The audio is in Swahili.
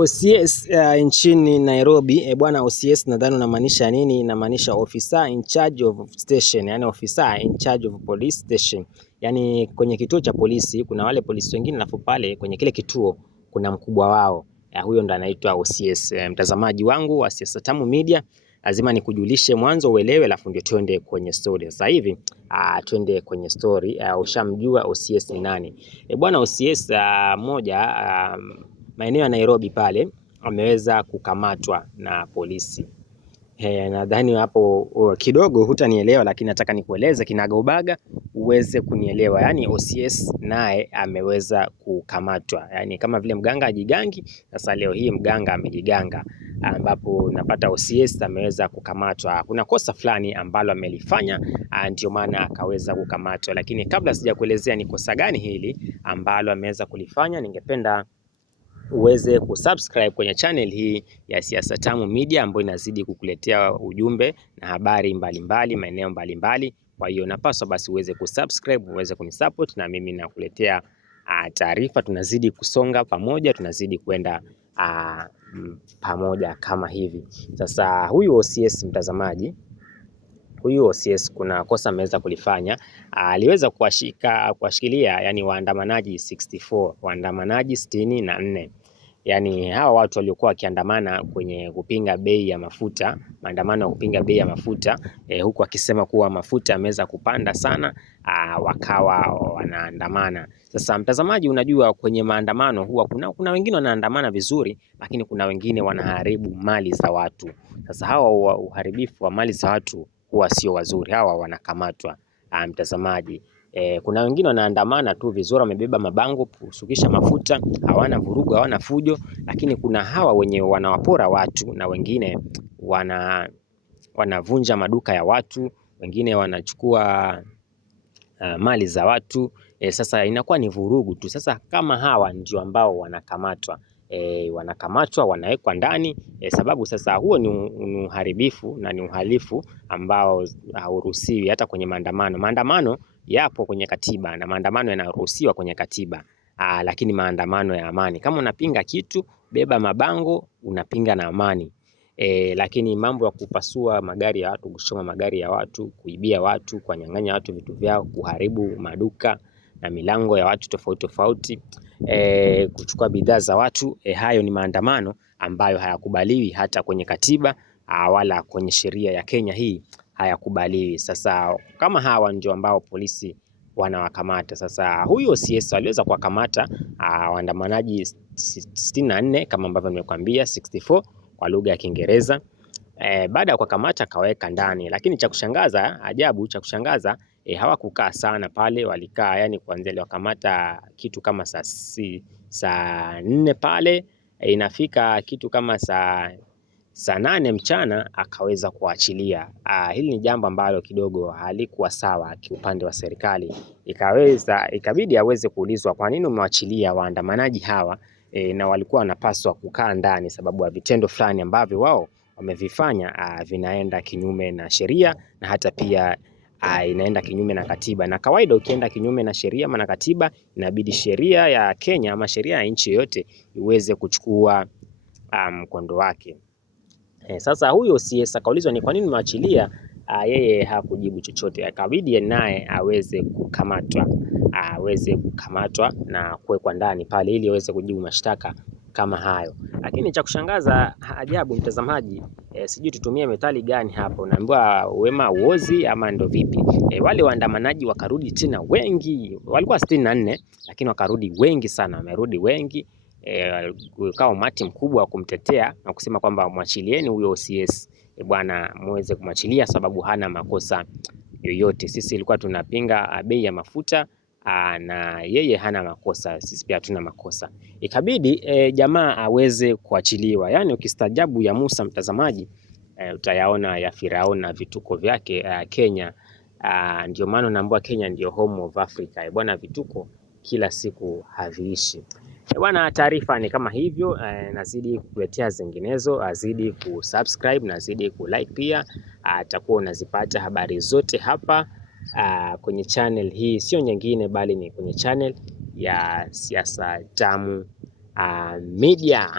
OCS nchini Nairobi. Bwana, OCS nadhani unamaanisha nini? Inamaanisha officer in charge of station, yani officer in charge of police station. Yani kwenye kituo cha polisi kuna wale polisi wengine, alafu pale kwenye kile kituo kuna mkubwa wao. Huyo ndo anaitwa OCS. Mtazamaji wangu wa Siasa Tamu Media, lazima nikujulishe mwanzo uelewe, alafu ndio tuende kwenye story. Sasa hivi tuende kwenye story. Ushamjua OCS ni nani? Bwana, OCS moja maeneo ya Nairobi pale ameweza kukamatwa na polisi. Nadhani hapo kidogo hutanielewa, lakini nataka nikueleze kinagaubaga uweze kunielewa. Yani OCS naye ameweza kukamatwa, yani kama vile mganga ajigangi, sasa leo hii mganga amejiganga, ambapo napata OCS ameweza kukamatwa. Kuna kosa fulani ambalo amelifanya, ndio maana akaweza kukamatwa. Lakini kabla sijakuelezea ni kosa gani hili ambalo ameweza kulifanya, ningependa uweze kusubscribe kwenye channel hii ya Siasa Tamu Media, ambayo inazidi kukuletea ujumbe na habari mbalimbali maeneo mbalimbali. Kwa hiyo napaswa basi uweze kusubscribe, uweze kunisupport, na mimi nakuletea taarifa. Tunazidi kusonga pamoja, tunazidi kwenda pamoja kama hivi. Sasa huyu OCS, mtazamaji, huyu OCS kuna kosa ameweza kulifanya. Aliweza kuwashikilia yani waandamanaji 64, waandamanaji 64. Yani hawa watu waliokuwa wakiandamana kwenye kupinga bei ya mafuta, maandamano ya kupinga bei ya mafuta, huku akisema kuwa mafuta yameweza kupanda sana, wakawa wanaandamana. Sasa mtazamaji, unajua kwenye maandamano huwa kuna wengine wanaandamana vizuri, lakini kuna wengine wanaharibu mali za watu. Sasa hawa uharibifu wa mali za watu huwa sio wazuri, hawa wanakamatwa. Mtazamaji, kuna wengine wanaandamana tu vizuri, wamebeba mabango kushukisha mafuta, hawana vurugu, hawana fujo. Lakini kuna hawa wenye wanawapora watu, na wengine wanavunja maduka ya watu, wengine wanachukua mali za watu. Sasa inakuwa ni vurugu tu. Sasa kama hawa ndio ambao wanakamatwa, wanakamatwa, wanawekwa ndani, sababu sasa huo ni uharibifu na ni uhalifu ambao hauruhusiwi hata kwenye maandamano. Maandamano yapo kwenye katiba na maandamano yanaruhusiwa kwenye katiba, lakini maandamano ya amani. Kama unapinga kitu, beba mabango, unapinga na amani. Lakini mambo ya kupasua magari ya watu, kuchoma magari ya watu, kuibia watu, kunyang'anya watu vitu vyao, kuharibu maduka na milango ya watu tofauti tofauti, kuchukua bidhaa za watu, hayo ni maandamano ambayo hayakubaliwi hata kwenye katiba wala kwenye sheria ya Kenya hii hayakubaliwi. Sasa kama hawa ndio ambao polisi wanawakamata. Sasa huyo OCS aliweza kuwakamata waandamanaji 64 kama ambavyo nimekuambia, 64 kwa lugha ya Kiingereza. Baada ya kuwakamata akaweka ndani, lakini cha kushangaza, ajabu cha kushangaza, hawakukaa sana pale. Walikaa yani kuanzia ile wakamata kitu kama saa 4 pale, inafika kitu kama saa 8 mchana akaweza kuachilia. Hili ni jambo ambalo kidogo halikuwa sawa kiupande wa serikali. Ikabidi aweze kuulizwa, kwa nini umewachilia waandamanaji hawa, na walikuwa wanapaswa kukaa ndani sababu ya vitendo fulani ambavyo wao wamevifanya vinaenda kinyume na sheria, na hata pia inaenda kinyume na katiba. Na kawaida ukienda kinyume na sheria ama na katiba, inabidi sheria ya Kenya ama sheria ya nchi yoyote iweze kuchukua mkondo wake. Sasa huyo OCS akaulizwa ni kwa nini umewachilia, yeye hakujibu chochote. Akabidi naye aweze kukamatwa na kuwekwa ndani pale ili aweze kujibu mashtaka kama hayo. Lakini cha kushangaza, ajabu mtazamaji, sijui tutumie methali gani hapo, naambiwa wema uozi ama ndo vipi? Wale waandamanaji wakarudi tena wengi, walikuwa 64 lakini wakarudi wengi sana, wamerudi wengi. Ukawa umati mkubwa wa kumtetea na kusema kwamba mwachilieni huyo OCS bwana, muweze kumwachilia sababu hana makosa yoyote. Sisi ilikuwa tunapinga bei ya mafuta na yeye hana makosa, sisi pia hatuna makosa. Ikabidi jamaa aweze kuachiliwa. Yani ukistajabu ya Musa, mtazamaji, utayaona ya Farao na vituko vyake Kenya. Ndio maana naambiwa Kenya ndio home of Africa bwana, vituko kila siku haviishi bwana. Taarifa ni kama hivyo, nazidi kukuletea zinginezo, azidi kusubscribe, nazidi kulike pia, atakuwa unazipata habari zote hapa kwenye channel hii, sio nyingine bali ni kwenye channel ya Siasa Tamu Media.